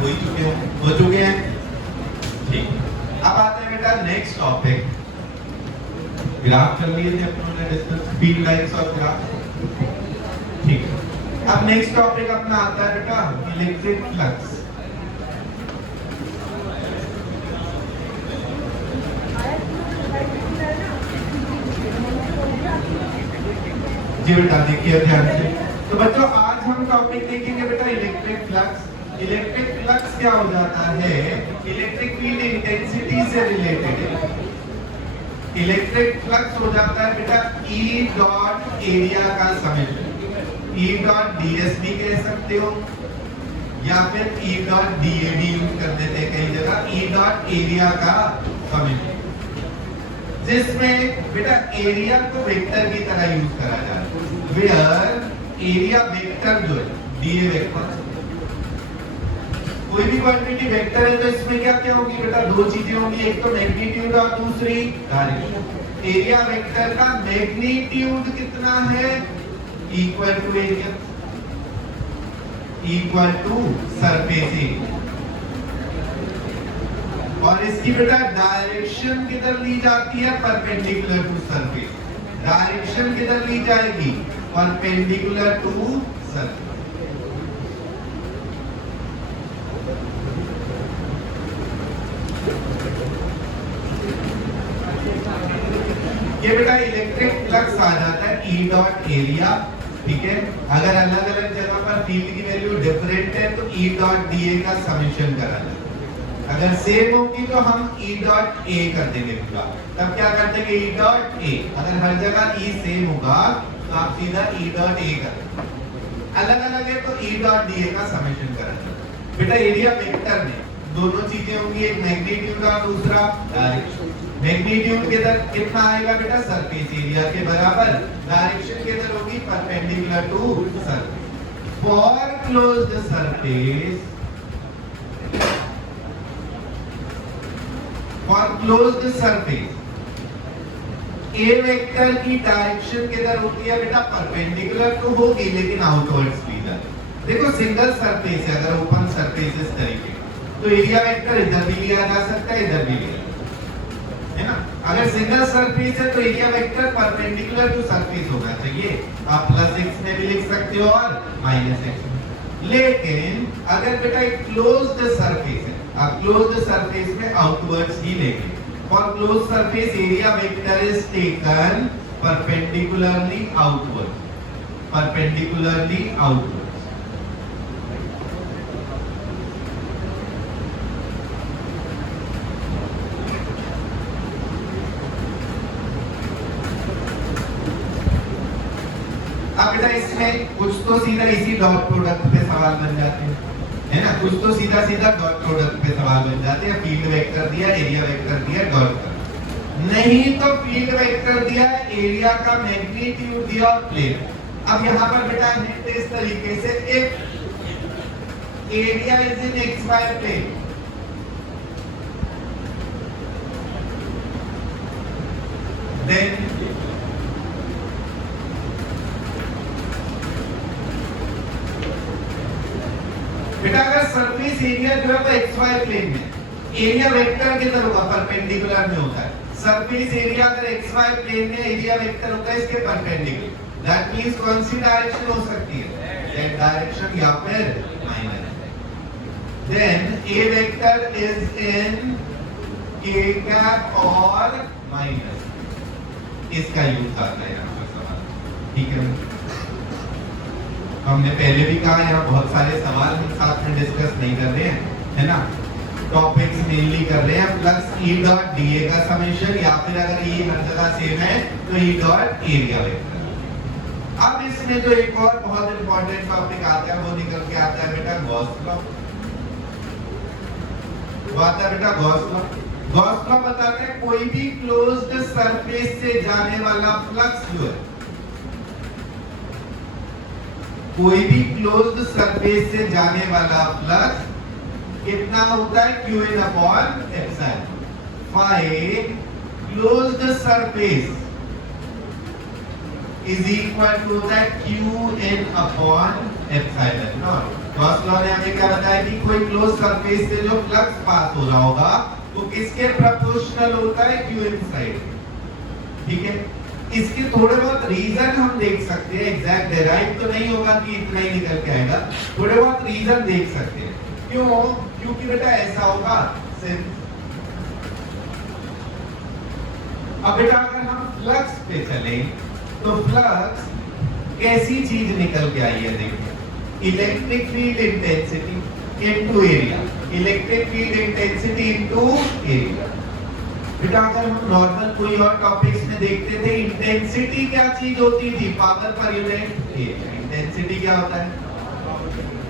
हो चुके हैं। ठीक, अब आते हैं बेटा नेक्स्ट टॉपिक। ग्राफ कर लिए थे अपनों ने डिस्कस, फील्ड लाइंस और ग्राफ। ठीक, अब नेक्स्ट टॉपिक अपना आता है बेटा इलेक्ट्रिक फ्लक्स। जी बेटा देखिए ध्यान से। तो बच्चों आज हम टॉपिक देखेंगे बेटा इलेक्ट्रिक फ्लक्स। इलेक्ट्रिक फ्लक्स क्या हो जाता है? इलेक्ट्रिक फील्ड इंटेंसिटी से रिलेटेड है। इलेक्ट्रिक फ्लक्स हो जाता है बेटा E डॉट एरिया का समेशन। E डॉट ds भी कह सकते हो या फिर E डॉट dA भी यूज कर देते हैं कई जगह। E डॉट एरिया का समेशन, जिसमें बेटा एरिया को वेक्टर की तरह यूज करा जाता है। वेयर एरिया वेक्टर जो है dA वेक्टर, कोई भी क्वांटिटी वेक्टर है तो इसमें क्या क्या होगी बेटा? दो चीजें होंगी, एक तो मैग्नीट्यूड और दूसरी डायरेक्शन। एरिया वेक्टर का मैग्नीट्यूड कितना है? Equal to area, equal to surface area. और इसकी बेटा डायरेक्शन किधर ली जाती है? Perpendicular to surface. डायरेक्शन किधर ली जाएगी? Perpendicular to surface. ये बेटा इलेक्ट्रिक फ्लक्स आ जाता है E डॉट एरिया। ठीक है, अगर अलग अलग जगह पर फील्ड की वैल्यू डिफरेंट है तो E डॉट dA का समेशन करा जाता है। अगर सेम होगी तो हम E डॉट A कर देंगे पूरा। तब क्या कर देंगे? E dot A। अगर हर जगह E सेम होगा तो आप सीधा E डॉट A कर देंगे। अलग अलग है तो E डॉट dA का समेशन करा जाता है। बेटा एरिया वेक्टर में दोनों चीजें होंगी, एक मैग्नीट्यूड और दूसरा डायरेक्शन। मैग्नीट्यूड किधर कितना आएगा बेटा? सरफेस एरिया के बराबर। डायरेक्शन किधर होगी? Perpendicular to surface. For closed surface, for closed surface a vector की डायरेक्शन किधर होती है बेटा? परपेंडिकुलर तो होगी लेकिन आउटवर्ड्स भी जाती है। देखो सिंगल सरफेस है, अगर ओपन सरफेस इस तरीके तो एरिया वेक्टर इधर भी लिया जा सकता है, इधर भी लिया है ना। अगर सिंगल सरफेस है तो area vector perpendicular to surface होना चाहिए। आप +x में भी लिख सकते हो और -x में। लेकिन अगर बेटा एक क्लोज्ड सरफेस है, आप क्लोज्ड सरफेस में आउटवर्ड्स ही लेंगे। For closed surface area vector is taken perpendicularly outward, perpendicularly outward. अब बेटा इसमें कुछ तो सीधा इसी डॉट प्रोडक्ट पे सवाल बन जाते हैं, है ना। कुछ तो सीधा सीधा डॉट प्रोडक्ट पे सवाल बन जाते हैं। फील्ड वेक्टर दिया, एरिया वेक्टर दिया, डॉट कर नहीं तो फील्ड वेक्टर दिया, एरिया का मैग्नीट्यूड दिया और प्लेन। अब यहाँ पर बेटा लिखते इस तरीके से, if area is in XY plane then बेटा अगर सरफेस एरिया जो है वो XY प्लेन में, एरिया वेक्टर किधर होगा? परपेंडिकुलर में होता है। सरफेस एरिया अगर XY प्लेन में, एरिया वेक्टर होता है इसके परपेंडिकुलर। दैट मींस कौन सी डायरेक्शन हो सकती है? Z डायरेक्शन या फिर minus. Then A vector is in K cap और माइनस। इसका यूज आता है यहाँ पर सवाल। ठीक है, हमने पहले भी कहा यहाँ बहुत सारे सवाल हम साथ में डिस्कस नहीं कर रहे हैं, है ना। टॉपिक्स मेनली कर रहे हैं प्लस E डॉट dA का समेशन, या फिर अगर ये हर जगह सेम है तो E डॉट एरिया वेक्टर। अब इसमें जो एक और बहुत इंपॉर्टेंट टॉपिक आता है वो निकल के आता है बेटा गॉस लॉ। वो आता है बेटा गॉस लॉ। गॉस लॉ बताते हैं कोई भी क्लोज्ड सरफेस से जाने वाला फ्लक्स जो है, कोई भी क्लोज्ड सरफेस से जाने वाला फ्लक्स कितना होता है? Qn upon epsilon. Five closed surface is equal to होता है Qn upon epsilon not. Gauss law ने हमें क्या बताया कि कोई क्लोज सरफेस से जो फ्लक्स पास हो रहा होगा वो किसके प्रोपोर्शनल होता है, क्यू इनसाइड। ठीक है, इसके थोड़े बहुत रीजन हम देख सकते हैं, एग्जैक्ट डेराइव तो नहीं होगा कि इतना ही निकल के आएगा, थोड़े बहुत रीजन देख सकते हैं। क्यों? क्योंकि बेटा ऐसा होगा, अब बेटा अगर हम फ्लक्स पे चले तो फ्लक्स कैसी चीज निकल के आई है, देखिए, electric field intensity into area, electric field intensity into area. बेटा अगर हम नॉर्मल कोई और टॉपिक्स में देखते थे, इंटेंसिटी क्या चीज होती थी, power per unit area. Intensity क्या होता है,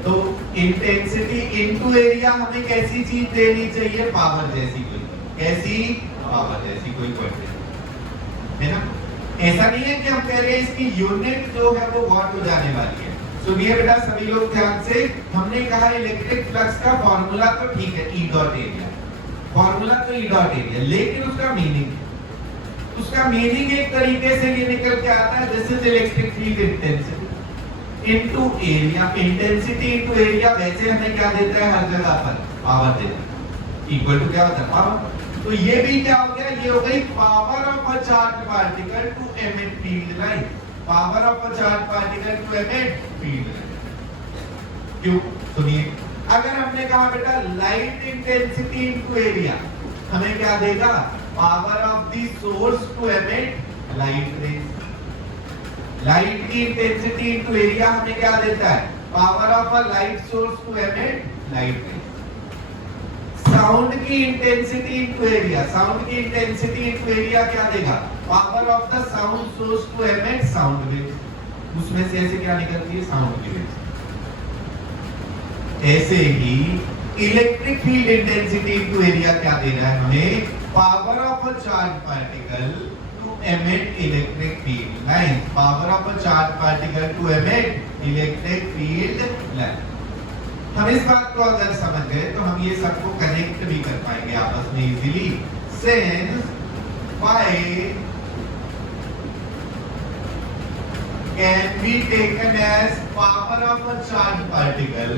तो इंटेंसिटी इनटू एरिया हमें कैसी चीज देनी चाहिए, पावर जैसी कोई, कैसी, पावर जैसी कोई क्वांटिटी, है ना। ऐसा नहीं है कि हम कह रहे हैं इसकी यूनिट जो है वो वॉट हो जाने वाली है। सुनिए बेटा सभी लोग ध्यान से, हमने कहा इलेक्ट्रिक फ्लक्स का फॉर्मूला तो ठीक है, ई डॉट एरिया, फॉर्मूला तो ई डॉट एरिया, लेकिन उसका मीनिंग एक तरीके से ये निकल के आता है, this is electric field intensity into area, intensity into area. वैसे हमें क्या देता है हर जगह पर, पावर देता है, इक्वल टू क्या होता है, पावर। तो ये भी क्या हो गया, ये हो गई power of a charge particle to emit field line, power of a charge particle to emit field line. क्यों? सुनिए, अगर हमने कहा बेटा लाइट इंटेंसिटी इनटू एरिया, हमें क्या देगा, power of the source to emit light rays. Light की इंटेंसिटी इनटू एरिया हमें क्या देता है, power of a light source to emit light rays. Sound की इंटेंसिटी इनटू एरिया, साउंड की इंटेंसिटी इनटू एरिया क्या देगा, power of the sound source to emit sound wave. उसमें से ऐसे क्या निकलती है, साउंड की वेव। ऐसे ही electric field intensity into area क्या दे रहा है हमें, power of a charge particle to emit electric field line, power of a charge particle to emit electric field line. हम इस बात को अगर समझ गए तो हम ये सबको कनेक्ट भी कर पाएंगे आपस में easily. Since phi can be taken as power of a charged particle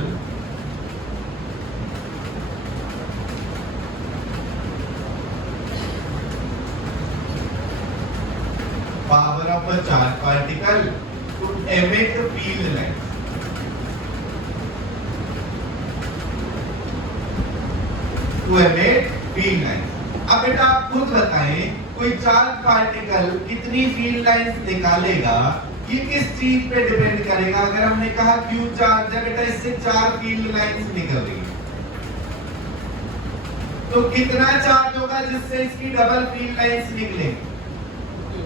to emit the field lines. अब बेटा आप खुद बताएं, कोई चार्ज पार्टिकल कितनी फील्ड लाइंस निकालेगा, ये किस चीज पे डिपेंड करेगा। अगर हमने कहा क्यू चार्ज है बेटा, इससे 4 फील्ड लाइंस निकल रही है, तो कितना चार्ज होगा जिससे इसकी डबल फील्ड लाइंस निकले।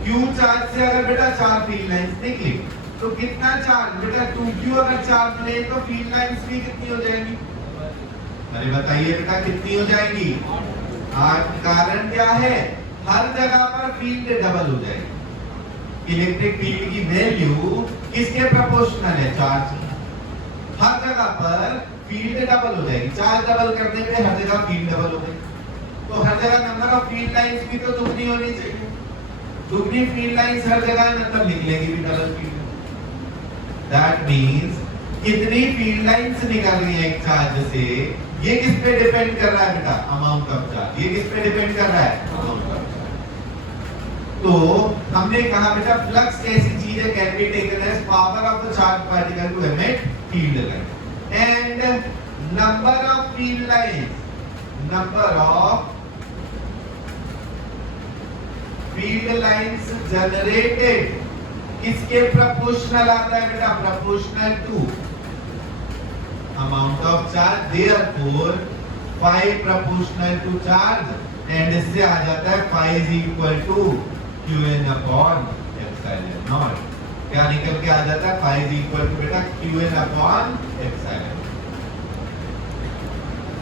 क्यू चार्ज से अगर बेटा 4 फील्ड लाइंस निकली तो कितना चार्ज बेटा 2Q अगर चार्ज ले तो फील्ड लाइंस भी कितनी हो जाएगी, अरे बताइए बेटा कितनी हो जाएगी। कारण क्या है, हर जगह पर फील्ड डबल हो जाएगी। इलेक्ट्रिक फील्ड की वैल्यू किसके प्रोपोर्शनल है, चार्ज। हर जगह पर फील्ड डबल हो जाएगी, चार्ज डबल करने पे हर जगह फील्ड डबल हो गई, तो हर जगह नंबर ऑफ फील्ड लाइंस भी तो दुगनी होनी चाहिए। दुगनी फील्ड लाइंस हर जगह है, मतलब निकलेगी भी डबल फील्ड। दैट मींस कितनी फील्ड लाइंस निकल रही है एक चार्ज से, ये किस पे डिपेंड कर रहा है बेटा, अमाउंट ऑफ चार्ज। ये किस पे डिपेंड कर रहा है, अमाउंट ऑफ चार्ज। तो हमने कहा बेटा फ्लक्स कैसी चीज है, can be taken as power of the charge particle to emit field line and number of field lines, number of field lines generated किसके प्रोपोर्शनल आता है बेटा, proportional to amount of charge, therefore phi proportional to charge, and इससे आ जाता है phi is equal to qn upon epsilon naught। क्या निकल के आ जाता है, phi is equal to बेटा qn upon epsilon।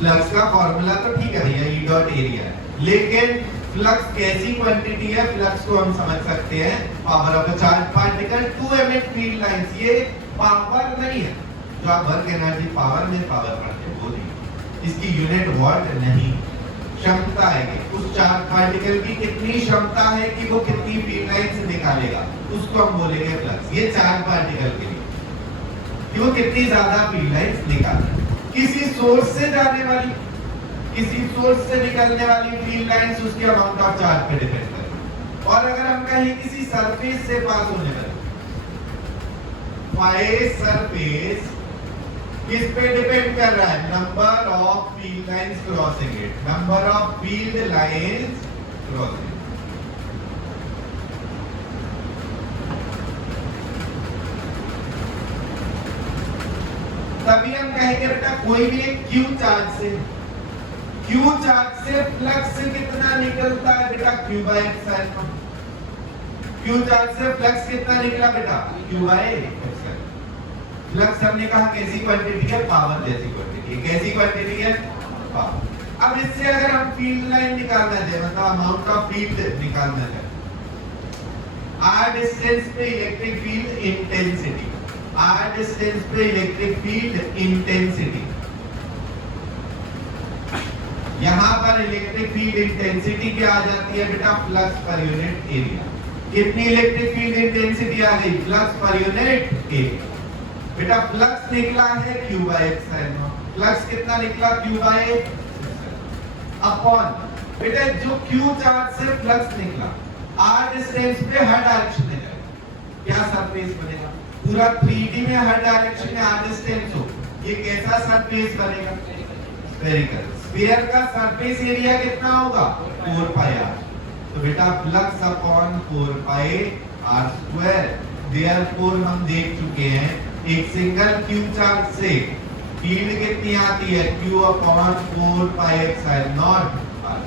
फ्लक्स का फॉर्मूला तो ठीक है भैया, E डॉट एरिया है, लेकिन फ्लक्स कैसी क्वांटिटी है, फ्लक्स को हम समझ सकते हैं power of a charge particle to emit field lines. ये पावर नहीं है जो आप वर्क एनर्जी पावर में पावर पढ़ते हैं, वो नहीं, इसकी यूनिट वॉट नहीं, क्षमता है कि उस चार्ज पार्टिकल की कितनी क्षमता है कि वो कितनी फील्ड लाइंस निकालेगा, उसको हम बोलेंगे फ्लक्स। ये चार्ज पार्टिकल के लिए, कि वो कितनी ज्यादा फील्ड लाइंस निकाल रहा है। किसी सोर्स से जाने वाली, किसी सोर्स से निकलने वाली फील्ड लाइंस उसके अमाउंट ऑफ चार्ज पे डिपेंड करती है। और अगर हम कहें किसी सरफेस से पास होने वाली, फाई सरफेस किस पे डिपेंड कर रहा है? Number of field lines crossing it, number of field lines crossing. तभी हम कहेंगे बेटा कोई भी एक क्यू चार्ज से, क्यू चार्ज से फ्लक्स कितना निकलता है बेटा? Q by epsilon. Q charge से फ्लक्स कितना निकला बेटा? Q by epsilon. फ्लक्स हमने कहा कैसी क्वांटिटी है? पावर जैसी क्वांटिटी है। कैसी क्वांटिटी है? पावर। अब इससे अगर हम फील्ड लाइन निकालना चाहे, मतलब अमाउंट ऑफ फील्ड निकालना चाहे, आर डिस्टेंस पे electric field intensity, R distance पे इलेक्ट्रिक फील्ड इंटेंसिटी, यहां पर इलेक्ट्रिक फील्ड इंटेंसिटी क्या आ जाती है बेटा? Flux per unit area. कितनी इलेक्ट्रिक फील्ड इंटेंसिटी आ गई? Flux per unit area. बेटा फ्लक्स निकला है Q बाय एप्सिलॉन। फ्लक्स कितना निकला? Q बाय अपॉन, बेटा जो Q चार्ज से फ्लक्स निकला r डिस्टेंस पे हर डायरेक्शन में जाएगा, क्या सरफेस बनेगा? पूरा 3D में हर डायरेक्शन में r डिस्टेंस हो, ये कैसा सरफेस बनेगा? स्फेरिकल। स्फीयर का सरफेस एरिया कितना होगा? 4 पाई r। तो बेटा flux upon 4 pi r square. Therefore हम देख चुके हैं एक सिंगल Q चार्ज से फील्ड कितनी आती है? Q upon 4 pi epsilon not r।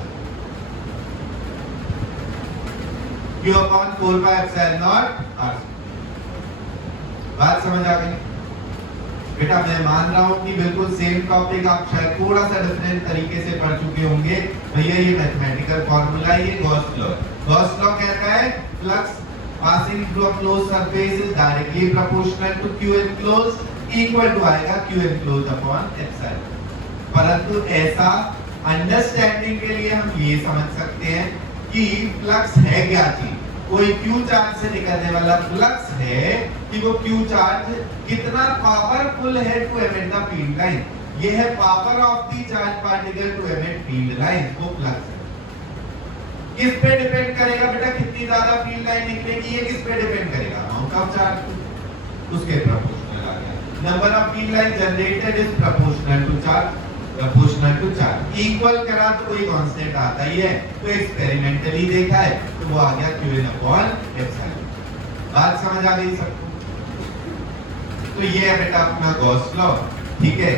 Q upon 4 pi epsilon not r। बात समझ आ गई बेटा? मैं मान रहा हूं कि बिल्कुल सेम टॉपिक आप शायद थोड़ा सा डिफरेंट तरीके से पढ़ चुके होंगे। भैया ये मैथमेटिकल फार्मूला, ये गॉस लॉ। गॉस लॉ कहता है flux passing through a closed surface is directly proportional to Q enclosed equal to आएगा Q enclosed upon epsilon। परंतु ऐसा अंडरस्टैंडिंग के लिए हम ये समझ सकते हैं कि फ्लक्स है क्या चीज? कोई Q चार्ज से निकलने वाला फ्लक्स है कि वो Q चार्ज कितना पावरफुल है to emit the field line. ये है power of the charge particle to emit field line, वो फ्लक्स है। किस पे डिपेंड करेगा बेटा? कितनी ज्यादा फील्ड लाइन निकलेगी, ये किस पे डिपेंड करेगा? अमाउंट ऑफ चार्ज, उसके प्रोपोर्शनल आ गया। Number of field line generated is proportional to charge, proportional to charge. Equal करा तो कोई कांस्टेंट आता ही है, तो एक्सपेरिमेंटली देखा है तो वो आ गया Qn अपॉन एप्सिलॉन। बात समझ आ गई सबको? तो ये है बेटा अपना गॉस लॉ, ठीक है।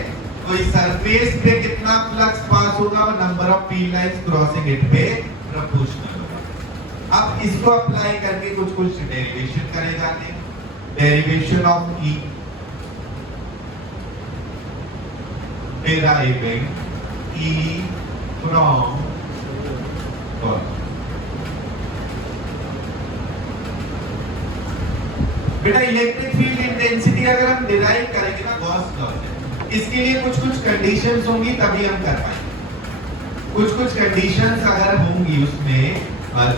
कोई सरफेस पे कितना फ्लक्स पास होगा, वो number of field lines crossing it पे प्रोपोर्शनल होगा। अब इसको अप्लाई करके कुछ कुछ डेरिवेशन करे जाते हैं। Derivation of E, deriving E from God। बेटा इलेक्ट्रिक फील्ड इंटेंसिटी अगर हम डिराइव करेंगे ना गॉस लॉ से, इसके लिए कुछ कुछ कंडीशंस होंगी तभी हम कर पाएंगे। कुछ कुछ कंडीशंस अगर होंगी उसमें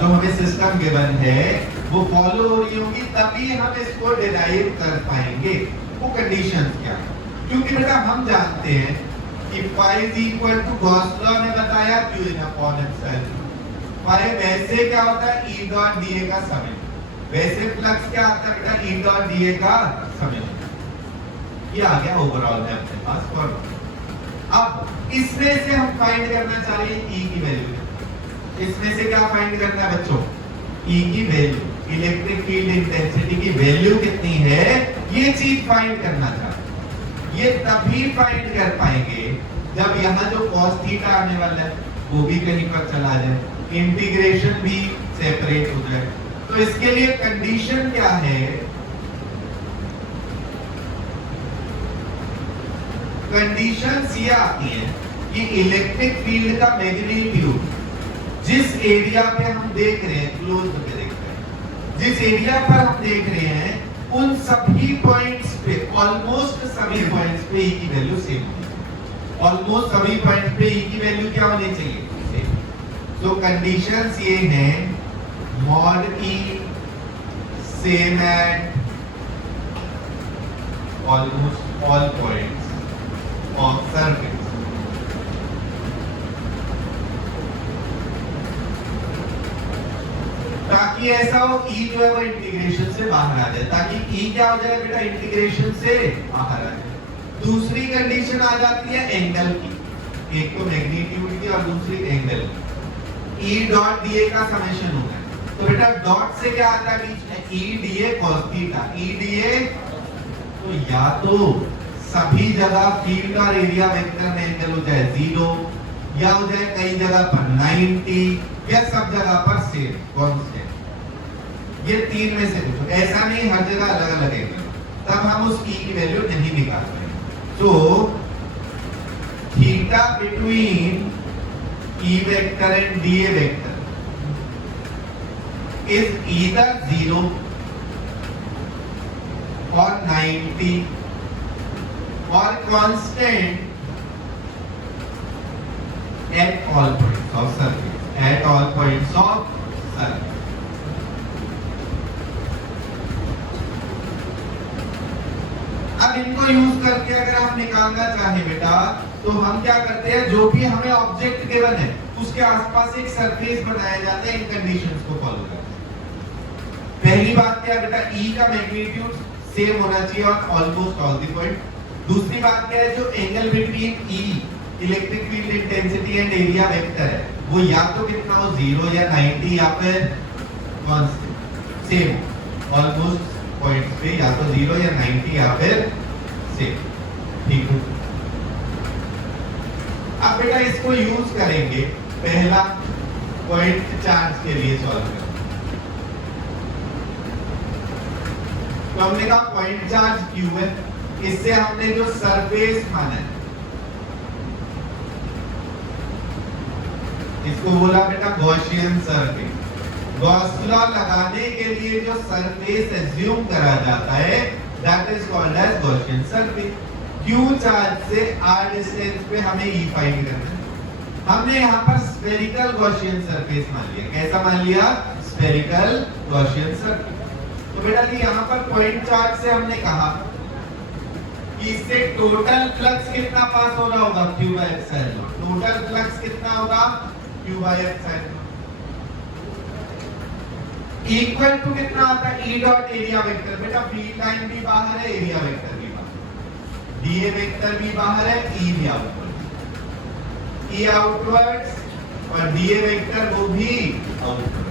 जो हमें सिस्टम गिवन है वो फॉलो हो रही होंगी, तभी हम इसको डिराइव कर पाएंगे। वो कंडीशंस क्या है? क्योंकि बेटा हम जानते हैं कि phi is equal to Gauss law ने बताया Q अपॉन एप्सिलॉन। फाई वैसे क्या होता है? E डॉट dA का समय। वैसे फ्लक्स क्या आता है बेटा? E डॉट dA का समय। ये आ गया ओवरऑल में अपने पास फॉर्मूला। अब इसमें से हम फाइंड करना चाह रहे हैं E की वैल्यू। इसमें से क्या फाइंड करना है बच्चों? E की वैल्यू, इलेक्ट्रिक फील्ड इंटेंसिटी की वैल्यू कितनी है, ये चीज फाइंड करना चाह रहे हैं। ये तभी फाइंड कर पाएंगे जब यहाँ जो cos थीटा आने वाला है वो भी कहीं पर चला जाए, इंटीग्रेशन भी सेपरेट हो जाए। तो इसके लिए कंडीशन क्या है? कंडीशंस ये आती है कि इलेक्ट्रिक फील्ड का मैग्नीट्यूड जिस एरिया पे हम देख रहे हैं, क्लोज पे देख रहे हैं, जिस एरिया पर हम देख रहे हैं उन सभी पॉइंट्स पे, ऑलमोस्ट सभी पॉइंट्स पे E की वैल्यू सेम होगी। ऑलमोस्ट सभी पॉइंट्स पे E की वैल्यू क्या होनी चाहिए? सेम। तो कंडीशंस ये हैं, mod E same at almost all points of surface. ताकि ऐसा हो ई जो है वो इंटीग्रेशन से बाहर आ जाए, ताकि ई क्या हो जाए बेटा, इंटीग्रेशन से बाहर आ जाए। दूसरी कंडीशन आ जाती है एंगल की, एक तो मैग्नीट्यूड की और दूसरी एंगल की। ई डॉट डीए का समेशन होगा, तो बेटा डॉट से क्या आता है बीच में, ई डीए कॉस थीटा। ई डीए तो या तो सभी जगह फील्ड और एरिया वेक्टर में एंगल हो जाए 0, या हो जाए कई जगह पर 90, या सब जगह पर सेम कांस्टेंट। ये तीन में से कुछ, ऐसा नहीं हर जगह अलग अलग एंगल, तब हम उस ई की वैल्यू नहीं निकाल पाएंगे। तो theta between E vector and DA vector is either 0 or 90 or constant at all points of surface, at all points of surface. अब इनको यूज करके अगर हम निकालना चाहें बेटा, तो हम क्या करते हैं, जो भी हमें ऑब्जेक्ट गिवन है उसके आसपास एक सरफेस बनाया जाता है इन कंडीशंस को फॉलो करके। पहली बात क्या है बेटा, ई का मैग्नीट्यूड सेम होना चाहिए और ऑलमोस्ट ऑल द पॉइंट। दूसरी बात क्या है, जो angle between E electric field intensity and area vector है वो या तो कितना हो 0 या 90 या फिर कांस्टेंट सेम ऑलमोस्ट पॉइंट्स पे, या तो 0 या 90 या फिर सेम। ठीक है, अब बेटा इसको यूज करेंगे पहला पॉइंट चार्ज के लिए सॉल्व करना। तो हमने कहा पॉइंट चार्ज क्यू है, इससे हमने जो सरफेस माना है इसको बोला बेटा गॉसियन सरफेस। गॉस लॉ लगाने के लिए जो सरफेस एज्यूम करा जाता है that is called as Gaussian surface. Q charge से आर डिस्टेंस पे हमें ई फाइंड करना है। हमने यहाँ पर स्फेरिकल गॉसियन सरफेस मान लिया। कैसा मान लिया? Spherical Gaussian surface. तो बेटा जी यहाँ पर पॉइंट चार्ज से हमने कहा कि इससे टोटल फ्लक्स कितना पास हो रहा होगा, Q by epsilon. Total flux कितना होगा, Q by epsilon. Equal to कितना आता है, E डॉट एरिया वेक्टर। बेटा फील्ड लाइन भी बाहर है, एरिया वेक्टर भी बाहर, डीए वेक्टर भी बाहर है, E भी आउटवर्ड, E आउटवर्ड्स और डीए वेक्टर वो भी आउटवर्ड।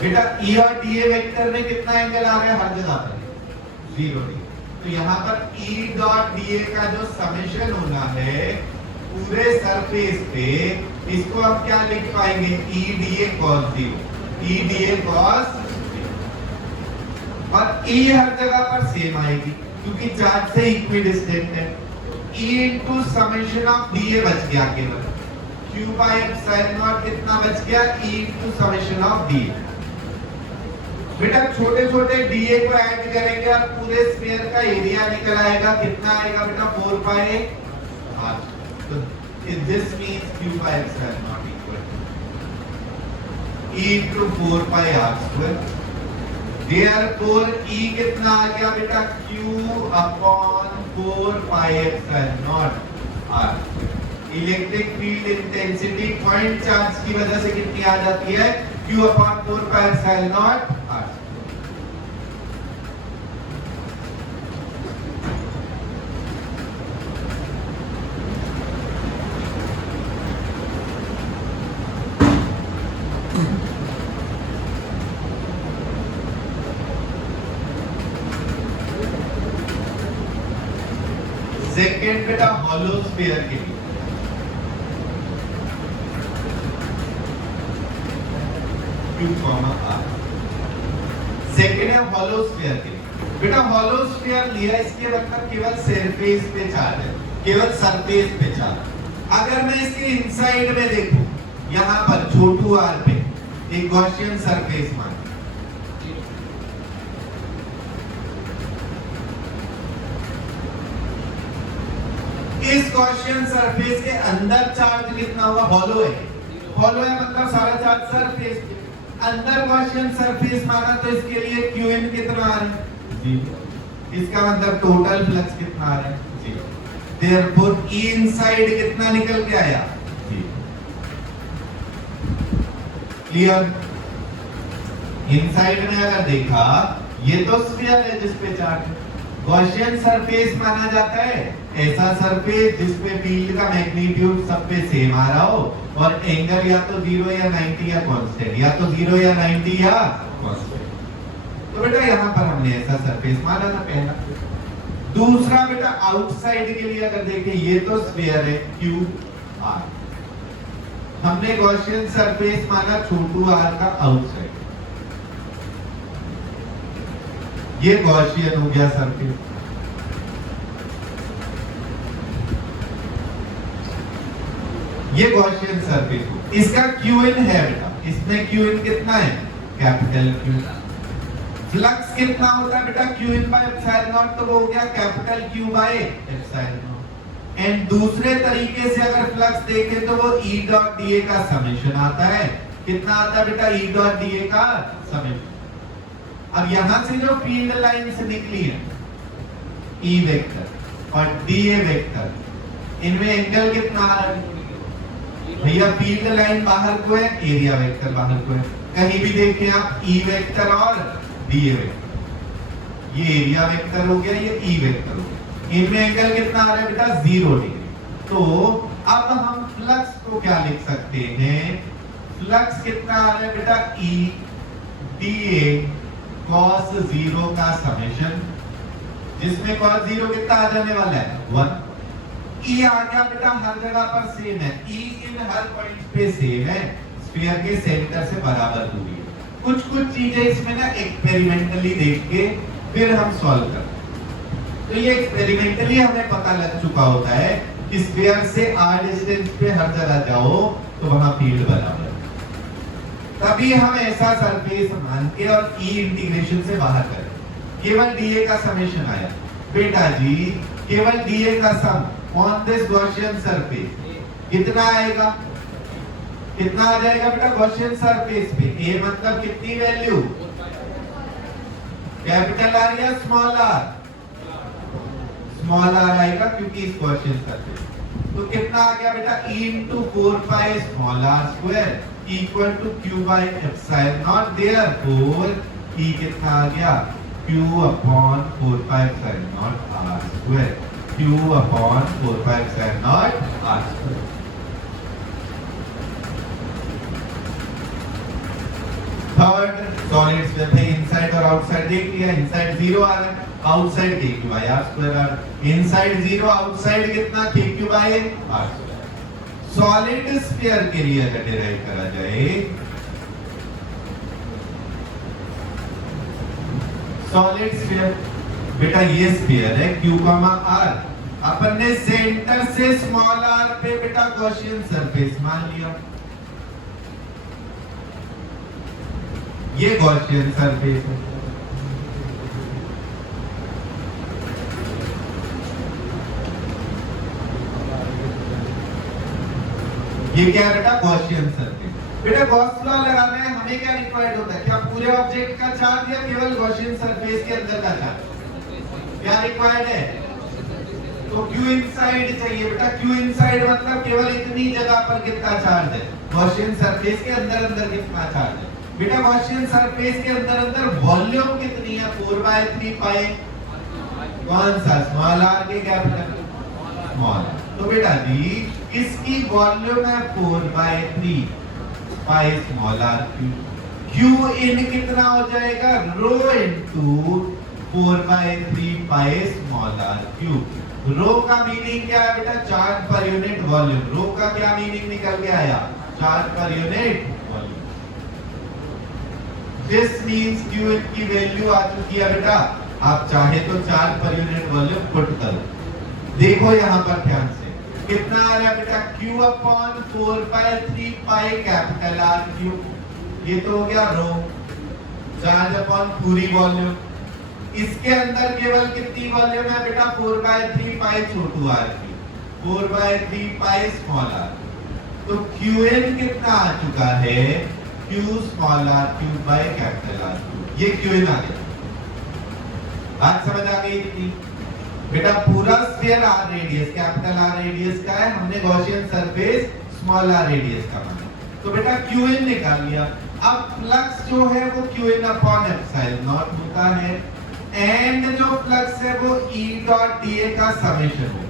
बेटा ई और डीए वेक्टर में कितना एंगल आ रहा है, हर जगह पर 0 डिग्री। तो यहाँ पर ई डॉट डीए का जो समेशन होना है पूरे सरफेस पे, इसको हम क्या लिख पाएंगे, ई डीए कॉस 0, ई डीए कॉस 0। और ई हर जगह पर सेम आएगी क्योंकि चार्ज से इक्विडिस्टेंट है। ई इनटू समेशन ऑफ डीए बच गया केवल, Q by एप्सिलॉन नॉट कितना बच गया, E into summation of DA. बेटा छोटे छोटे डीए को ऐड करेंगे और पूरे स्फीयर का एरिया निकल आएगा। कितना आएगा बेटा, 4 पाई r। तो this means Q by epsilon not equal to E into 4 pi r square। Therefore E कितना आ गया बेटा, Q upon 4 pi epsilon not r। Electric field intensity point charge की वजह से कितनी आ जाती है, Q upon 4 pi epsilon not r। Second बेटा हॉलो स्फीयर के लिए, Q, R। सेकेंड है हॉलो स्फीयर के लिए। बेटा हॉलो स्फीयर लिया, इसके मतलब केवल सरफेस पे चार्ज है, केवल सरफेस पे चार्ज। अगर मैं इसके इनसाइड में देखूं, यहाँ पर छोटू r पे एक गॉसियन सरफेस मान, इस गॉसियन सरफेस के अंदर चार्ज कितना होगा, हॉलो है। हॉलो है मतलब सारा चार्ज सरफेस पे। अंदर गॉसियन सरफेस माना तो इसके लिए Qn कितना आ रहा है, 0। इसका मतलब टोटल फ्लक्स कितना आ रहा है, जीरो। देयरफॉर E इनसाइड कितना निकल के आया, जीरो। क्लियर? इनसाइड में अगर देखा, ये तो स्फीयर है जिस पे चार्ज है। गॉसियन सरफेस माना जाता है ऐसा सरफेस जिसपे फील्ड का मैग्नीट्यूड सब पे सेम आ रहा हो और एंगल या तो 0 या 90 या कांस्टेंट, या तो 0 या 90 या कांस्टेंट। तो बेटा यहाँ पर हमने ऐसा सरफेस माना था पहला। दूसरा बेटा आउटसाइड के लिए अगर देखें, ये तो स्फीयर है क्यू आर, हमने गॉसियन सरफेस माना छोटू आर का आउटसाइड, ये गॉसियन हो गया सरफेस। ये गॉसियन सरफेस हो, इसका क्यूइन है बेटा, इसमें क्यूइन कितना है, कैपिटल क्यू। फ्लक्स कितना होता है बेटा, क्यूइन बाय एप्सिलॉन नॉट, तो वो हो गया capital Q by epsilon not. And दूसरे तरीके से अगर फ्लक्स देखें तो वो E डॉट dA का समेशन आता है। कितना आता है बेटा, E डॉट dA का समेशन। अब यहां से जो फील्ड लाइन से निकली है E वेक्टर और dA वेक्टर, इनमें एंगल कितना आ रहा है भैया, फील्ड लाइन बाहर को है, एरिया वेक्टर बाहर को है। कहीं भी देखें आप E वेक्टर और dA वेक्टर, ये एरिया वेक्टर हो गया, ये E वेक्टर हो गया, इनमें एंगल कितना आ रहा है बेटा, 0 डिग्री। तो अब हम फ्लक्स को क्या लिख सकते हैं, फ्लक्स कितना आ रहा है बेटा, E dA cos 0 का समेशन, जिसमें cos 0 कितना आ जाने वाला है, 1। E आ गया बेटा, हर जगह पर सेम है, E इन हर पॉइंट पे सेम है, स्फीयर के सेंटर से बराबर दूरी है। कुछ कुछ चीजें इसमें ना एक्सपेरिमेंटली देख के फिर हम सॉल्व करते हैं। तो ये एक्सपेरिमेंटली हमें पता लग चुका होता है कि स्फीयर से r डिस्टेंस पे हर जगह जाओ तो वहां फील्ड बराबर है। तभी हम ऐसा सरफेस मान के और E इंटीग्रेशन से बाहर करें। केवल dA का समेशन आया बेटा जी, केवल dA का सम ऑन दिस गॉसियन सरफेस कितना आएगा, कितना आ जाएगा बेटा गॉसियन सरफेस पे, A मतलब कितनी वैल्यू, कैपिटल आर या स्मॉल आर, स्मॉल आर आएगा क्योंकि इस गॉसियन सरफेस। तो कितना आ गया बेटा, E into 4 pi small R square equal to Q by epsilon not, therefore E कितना आ गया, Q upon 4 pi epsilon not R square, Q upon 4 pi epsilon not R square. Third solids में भाई इनसाइड और outside देख लिया, inside 0 आ रहा है, outside KQ by R square आ रहा है, इनसाइड 0 आउटसाइड कितना KQ by R square. Solid sphere के लिए अगर डिराइव करा जाए, सॉलिड स्फीयर बेटा ये स्फीयर है Q, R, अपन ने सेंटर से स्मॉल r पे बेटा गॉसियन सरफेस मान लिया, ये गॉसियन सरफेस है। ये क्या है बेटा, गॉसियन सरफेस। बेटा गॉस लॉ लगाना है, हमें क्या रिक्वायर्ड होता है, क्या पूरे ऑब्जेक्ट का चार्ज या केवल गॉसियन सरफेस के अंदर का चार्ज, क्या रिक्वायर्ड है, तो Q इनसाइड चाहिए बेटा। Q इनसाइड मतलब केवल इतनी जगह पर कितना चार्ज है, गॉसियन सरफेस के अंदर अंदर कितना चार्ज है बेटा, गॉसियन सरफेस के अंदर अंदर वॉल्यूम कितनी है, 4/3 पाई, कौन सा, स्मॉल r के कैपिटल स्मॉल। तो बेटा जी इसकी वॉल्यूम है 4/3 pi small r cube. Q in कितना हो जाएगा, rho into 4/3 pi small r cube. Rho का मीनिंग क्या है बेटा, चार्ज पर यूनिट वॉल्यूम। रो का क्या मीनिंग निकल के आया, charge per unit volume. This means Q की वैल्यू आ चुकी है बेटा, आप चाहे तो charge per unit volume put करो। देखो यहाँ पर ध्यान से कितना आ रहा है बेटा, Q upon 4/3 pi capital R cube. ये तो हो गया रो, चार्ज अपॉन पूरी वॉल्यूम। इसके अंदर केवल कितनी वॉल्यूम है बेटा, 4/3 पाई छोटू r cube, 4/3 pi small r। तो Qn कितना आ चुका है, Q small r cube by capital R cube. ये Qn आ गया। बात समझ आ गई कितनी? बेटा पूरा sphere R radius, capital R radius का है, हमने Gaussian surface small are radius का माना, तो बेटा क्यूएन निकाल लिया। अब फ्लक्स जो है वो क्यूएन अपॉन एप्सिलॉन नॉट होता है, एंड जो फ्लक्स है वो ई डॉट डीए का समेशन है।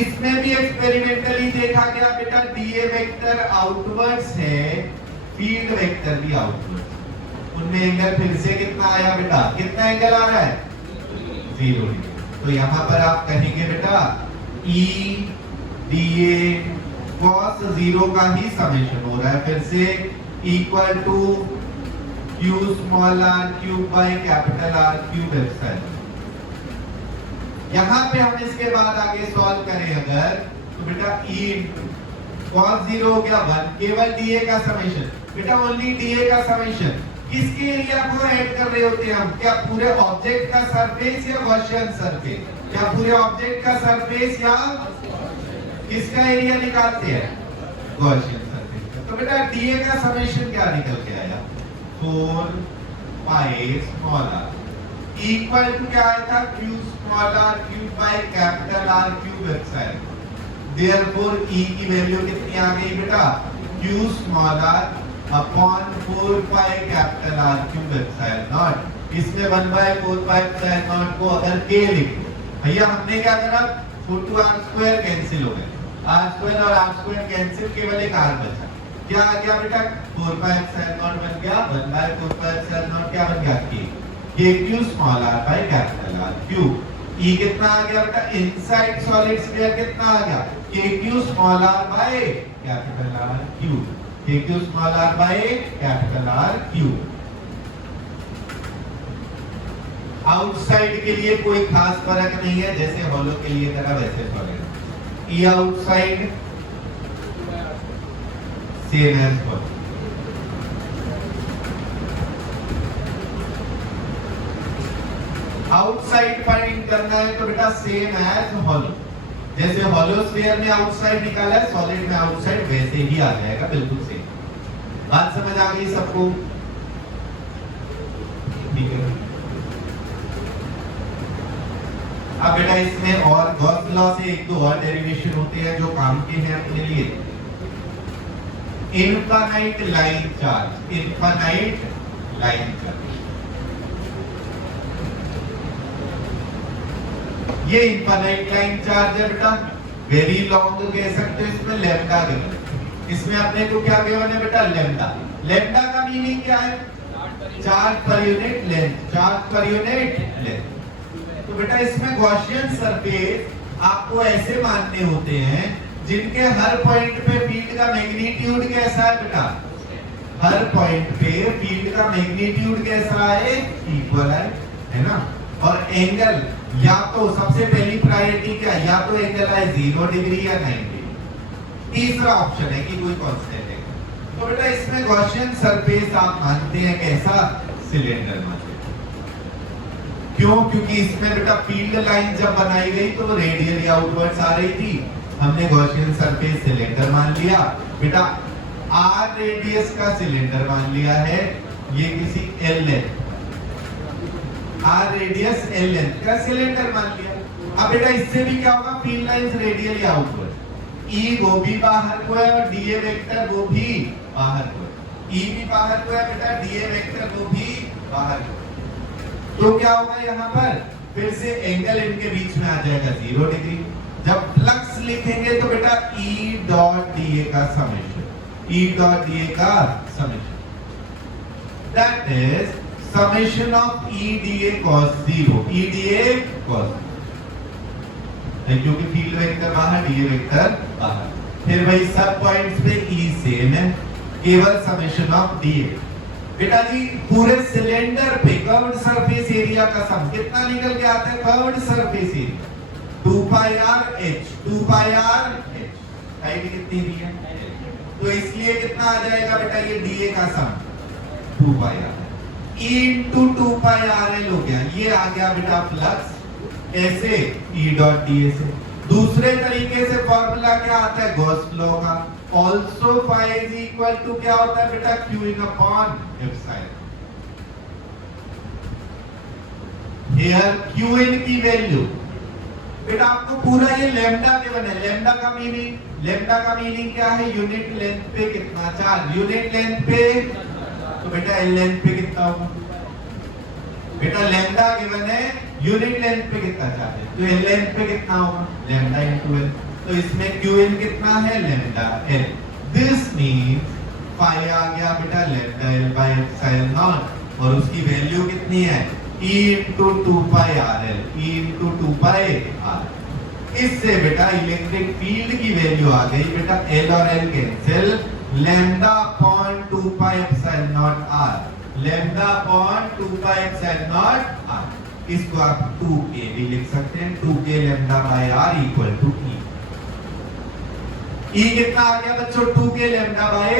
इसमें भी एक्सपेरिमेंटली देखा गया बेटा डीए वेक्टर आउटवर्ड्स है, फील्ड वेक्टर भी आउटवर्ड्स, उनमें एंगल फिर से कितना आया बेटा, कितना एंगल आ रहा है, 0 डिग्री। तो यहां पर आप कहेंगे बेटा ई डीए cos 0 का ही समेशन हो रहा है, फिर से equal to q small r cube by capital R cube epsilon. यहां पे हम इसके बाद आगे सॉल्व करें अगर, तो बेटा e cos 0 हो गया 1, केवल dA का समेशन, बेटा ओनली dA का समेशन। किसके एरिया को ऐड कर रहे होते हैं हम, क्या पूरे ऑब्जेक्ट का सरफेस या गॉसियन सरफेस, क्या पूरे ऑब्जेक्ट का सरफेस या किसका एरिया निकालते हैं, गॉसियन सरफेस का। तो बेटा डीए का समेशन क्या निकल के आया, 4 pi small r equal to क्या आया था, q small r cube by capital R cube epsilon. Therefore e की वैल्यू कितनी आ गई बेटा, q small r upon 4 pi capital R cube epsilon not. इसमें 1 बाय 4 पाई एप्सिलॉन नॉट को अगर k लिख लो, भैया हमने क्या करा, 4 to r स्क्वायर कैंसिल हो गए, r स्क्वायर और r स्क्वायर कैंसिल, केवल एक r बचा। क्या आ गया बेटा, 4 पाई एप्सिलॉन नॉट बन गया, 1 बाय 4 पाई एप्सिलॉन नॉट क्या बन गया, k Q small r by capital R cube. e कितना आ गया बेटा, इनसाइड सॉलिड स्फीयर कितना आ गया, k Q small r by capital R cube, k Q small r by capital R cube. Outside के लिए कोई खास फर्क नहीं है, जैसे हॉलो के लिए करा वैसे solid. E outside same as hollow. Outside find करना है तो बेटा सेम एज हॉलो, जैसे हॉलो स्फीयर में आउटसाइड निकाला है, सॉलिड में आउटसाइड वैसे ही आ जाएगा, बिल्कुल सेम। बात समझ आ गई सबको, ठीक है। अब बेटा इसमें और गॉस लॉ से एक दो और डेरिवेशन होते हैं जो काम के हैं अपने लिए। Infinite line charge, infinite line charge, ये इनफाइनाइट लाइन चार्ज है बेटा, वेरी लॉन्ग कह सकते हो, इसमें लैम्डा गिवन, इसमें अपने को क्या गिवन है बेटा, लैम्डा। लैम्डा का मीनिंग क्या है, charge per unit length, charge per unit length. तो बेटा इसमें गॉसियन सरफेस आपको ऐसे मानने होते हैं जिनके हर पॉइंट पे फील्ड का मैग्नीट्यूड कैसा है बेटा, हर पॉइंट पे फील्ड का मैग्नीट्यूड कैसा है, इक्वल है ना। और एंगल या तो सबसे पहली प्रायोरिटी क्या, या तो एंगल है 0 डिग्री या 90। तीसरा ऑप्शन है कि कोई कांस्टेंट है। तो बेटा इसमें गॉसियन सरफेस आप मानते हैं कैसा, सिलेंडर मानते हैं। क्यों, क्योंकि इसमें बेटा फील्ड लाइन जब बनाई गई तो रेडियली आउटवर्ड्स आ रही थी, हमने गॉसियन सरफेस सिलेंडर मान लिया बेटा, आर रेडियस का सिलेंडर मान लिया है, ये किसी L length, R radius L length का सिलेंडर मान लिया। अब बेटा इससे भी क्या होगा, field lines radially outward, E वो भी बाहर को है और डीए वेक्टर वो भी बाहर को है, ई भी बाहर को है बेटा, डीए वेक्टर वो भी बाहर को। तो क्या होगा यहाँ पर, फिर से एंगल इनके बीच में आ जाएगा 0 डिग्री। जब फ्लक्स लिखेंगे तो बेटा E डॉट डीए का समेशन, E डॉट डीए का summation, that is summation of E DA cos 0, E DA cos, क्योंकि फील्ड वेक्टर बाहर, डीए वेक्टर बाहर, फिर वही सब पॉइंट्स पे E सेम है, केवल समेशन ऑफ डीए। बेटा जी पूरे सिलेंडर पे कर्व्ड सरफेस एरिया का सम कितना निकल के आता है, कर्व्ड सरफेस एरिया 2 पाई r h, 2 पाई r h, हाइट कितनी दी है, तो इसलिए कितना आ जाएगा बेटा, ये dA का सम 2 पाई r E into 2 पाई RL हो गया, ये आ गया बेटा फ्लक्स, ऐसे E डॉट डीए से। दूसरे तरीके से फॉर्मूला क्या आता है, गॉस लॉ का, also phi is equal to क्या होता है बेटा, q in upon epsilon. Here Q n की वैल्यू, बेटा आपको पूरा ये लैम्डा गिवन है। लैम्डा का मीनिंग क्या है? यूनिट लेंथ पे कितना चार्ज, यूनिट लेंथ पे, तो बेटा एल लेंथ पे कितना होगा? बेटा लैम्डा गिवन है, यूनिट लेंथ पे कितना चार्ज है, तो एल लेंथ पे कितना होगा? Lambda into L. तो इसमें क्यूएन कितना है? Lambda L. This means pi आ गया बेटा lambda L by epsilon not, और उसकी वैल्यू कितनी है? E into 2 pi R L, E into 2 pi R. इससे बेटा इलेक्ट्रिक फील्ड की वैल्यू आ गई बेटा L और L cancel, lambda upon 2 pi epsilon not R, lambda upon 2 pi epsilon not R. इसको आप 2k भी लिख सकते हैं, 2k lambda by R equal to E। E कितना आ गया बच्चों? 2k lambda by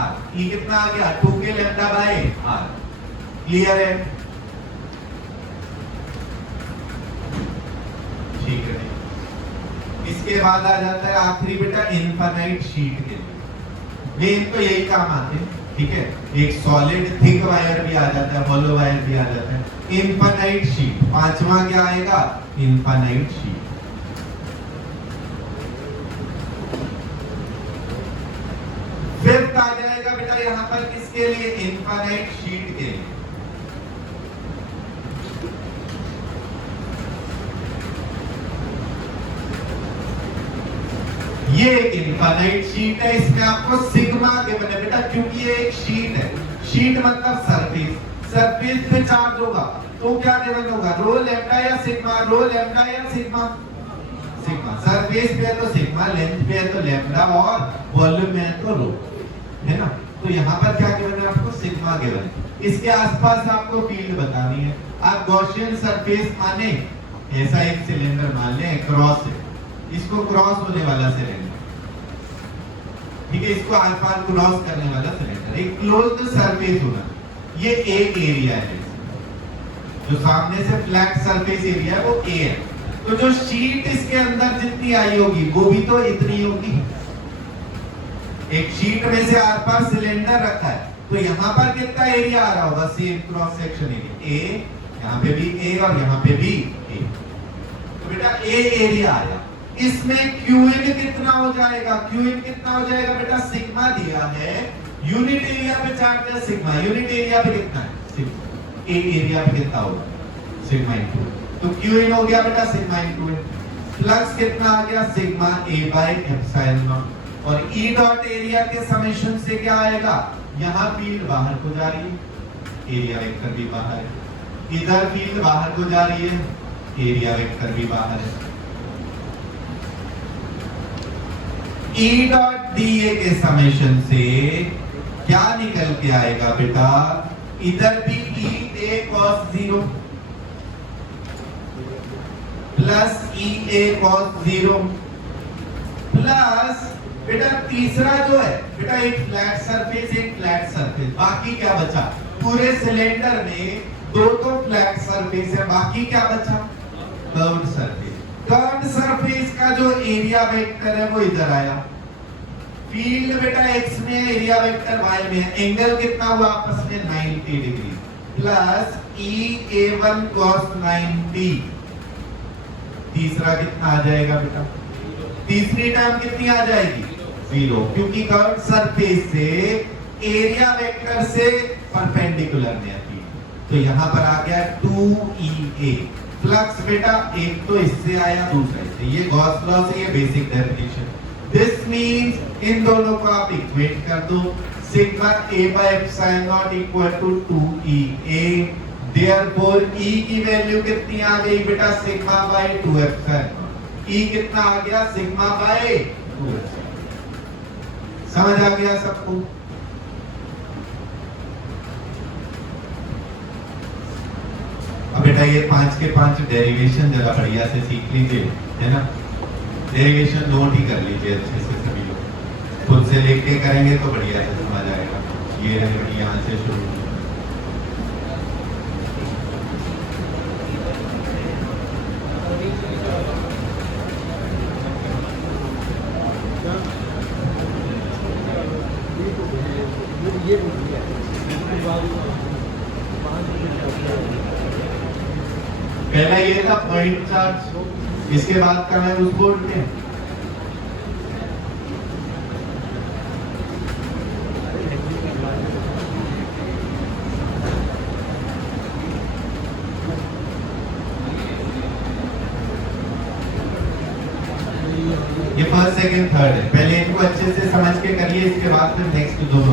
are. E कितना आ गया? 2k lambda by are. Clear है? ठीक है। इसके बाद आ जाता है आखिरी बेटा इनफाइनाइट शीट के लिए। मेन तो यही काम आते हैं, ठीक है। एक सॉलिड थिक वायर भी आ जाता है, हॉलो वायर भी आ जाता है। इनफाइनाइट शीट, पांचवा क्या आएगा? Infinite sheet. फिफ्थ आ जाएगा बेटा यहां पर किसके लिए? इनफाइनाइट शीट के लिए। ये एक इनफाइनाइट शीट है, इसमें आपको सिग्मा गिवन है बेटा, क्योंकि ये एक शीट है। शीट मतलब सरफेस, सरफेस पे चार्ज होगा तो क्या गिवन होगा? रो लैम्डा या सिग्मा, रो लैम्डा या सिग्मा, सिग्मा। सरफेस पे है तो सिग्मा, लेंथ पे है तो लैम्डा, और वॉल्यूम में है तो रो, है ना। तो यहाँ पर क्या गिवन है आपको? सिग्मा गिवन है। इसके आसपास आपको फील्ड बतानी है। आप गॉसियन सरफेस माने ऐसा एक सिलेंडर मान लें, क्रॉस है, इसको क्रॉस होने वाला सिलेंडर, ठीक है, इसको आर पार क्रॉस करने वाला सिलेंडर, एक क्लोज्ड सरफेस होना। ये ए एरिया है, जो सामने से फ्लैट सरफेस एरिया है वो ए है। तो जो शीट इसके अंदर जितनी आई होगी वो भी तो इतनी होगी। एक शीट में से आर पार सिलेंडर रखा है, तो यहाँ पर कितना एरिया आ रहा होगा? Same cross section area A, यहाँ पे भी ए और यहाँ पे भी ए, तो बेटा ए एरिया आया। इसमें क्यूइन कितना हो जाएगा? क्यूइन कितना हो जाएगा बेटा? सिग्मा दिया है, यूनिट एरिया पे चार्ज है सिग्मा, यूनिट एरिया पे कितना है? सिग्मा। ए एरिया पे कितना होगा? सिग्मा इनटू, तो क्यूइन हो गया बेटा सिग्मा इनटू। फ्लक्स कितना आ गया? Sigma A bye epsilon not. और ई डॉट एरिया के समेशन से क्या आएगा? यहाँ फील्ड बाहर को जा रही है, एरिया वेक्टर भी बाहर है, इधर फील्ड बाहर को जा रही है, एरिया वेक्टर भी बाहर है। E डॉट डी ए के समेशन से क्या निकल के आएगा बेटा? इधर भी E A cos 0 plus E A cos 0 plus बेटा तीसरा जो है बेटा एक फ्लैट सरफेस, एक फ्लैट सरफेस, बाकी क्या बचा? पूरे सिलेंडर में दो तो फ्लैट सरफेस है, बाकी क्या बचा? Curved surface. कर्व्ड सरफेस का जो एरिया वेक्टर है वो इधर आया। फील्ड बेटा x में है, एरिया वेक्टर y में है। एंगल कितना हुआ आपस में? 90 डिग्री प्लस EA1 cos 90। तीसरा कितना आ जाएगा बेटा? तीसरी टर्म कितनी आ जाएगी? 0, क्योंकि कर्व्ड सरफेस से एरिया वेक्टर से परपेंडिकुलर में आती है। तो यहाँ पर आ गया 2EA। फ्लक्स बेटा एक तो इससे आया, दूसरा इससे, ये गॉस लॉ से, ये बेसिक डेफिनेशन। दिस मींस इन दोनों को आप इक्वेट कर दो, sigma A by epsilon naught equal to 2EA। Therefore E की वैल्यू कितनी आ गई बेटा? Sigma by 2 epsilon। E कितना आ गया? Sigma by 2 epsilon। समझ आ गया सबको? अब बेटा ये 5 के 5 डेरिवेशन जरा बढ़िया से सीख लीजिए, है ना। डेरिवेशन नोट ही कर लीजिए अच्छे से सभी लोग, खुद से लिख के करेंगे तो बढ़िया से समझ आएगा। ये है यहाँ से शुरू। पहला ये था पॉइंट चार्ज, इसके बाद का है उस बोर्ड पे। ये फर्स्ट सेकंड थर्ड है, पहले इनको अच्छे से समझ के करिए, इसके बाद फिर नेक्स्ट दो